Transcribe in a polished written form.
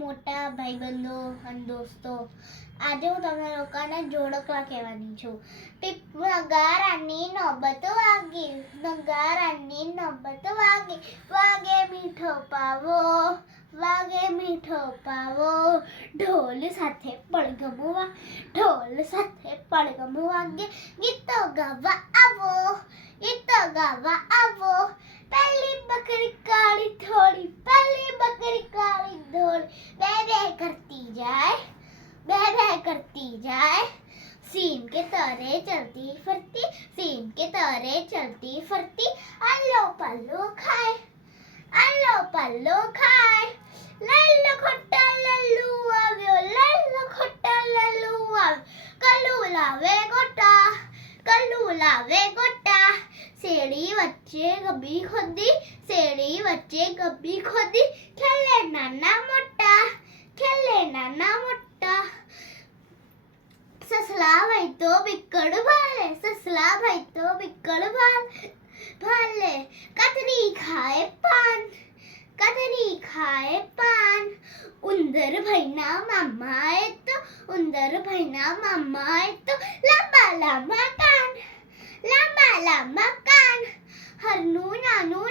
મોટા ભાઈબંધો અને દોસ્તો, આજે હું તમને લોકોને જોડકવા કહેવાની છું. નગારાની નોબત વાગી, નગારાની નોબત વાગી, વાગે મીઠો પાવો, વાગે મીઠો પાવો, ઢોલ સાથે પડઘમ ઢોલ સાથે પડઘમ વાગે, ગીતો ગાવા આવો, ગીતો ગાવા આવો. પહેલી બકરી કાળી થોડી, પહેલી બકરી કાળી ધોળી, બે બે કરતી જાય, બે બે કરતી જાય. सीन के तारे चलती फरती, सीन के तारे चलती फरती, आलो पल्लो खाए, आलो पल्लो खाए. लल्लो खोटा लल्लू આવ્યો, લલ્લો ખોટા લલ્લુ આવ્યો, કલ્લુ લાવે ગોટા, કલ્લુ લાવે ગોટા. શેરડી વચ્ચે ગબ્બી ખોદી, શેરડી વચ્ચે ગબ્બી ખોદી, ખેલે નાના મોટા, ખેલે નાના મોટા. સસલા ભાઈ તો બિકડ ભાલે, સસલા ભાઈ તો બિકડ ભાલે. કતરી ખાય પાન, કતરી ખાય પાન. ઉંદર ભાઈના મામાએ તો, ઉંદર ભાઈના મામાએ તો લાંબા લાંબા કાન, લાંબા લાંબા કાન. હરનું નાનું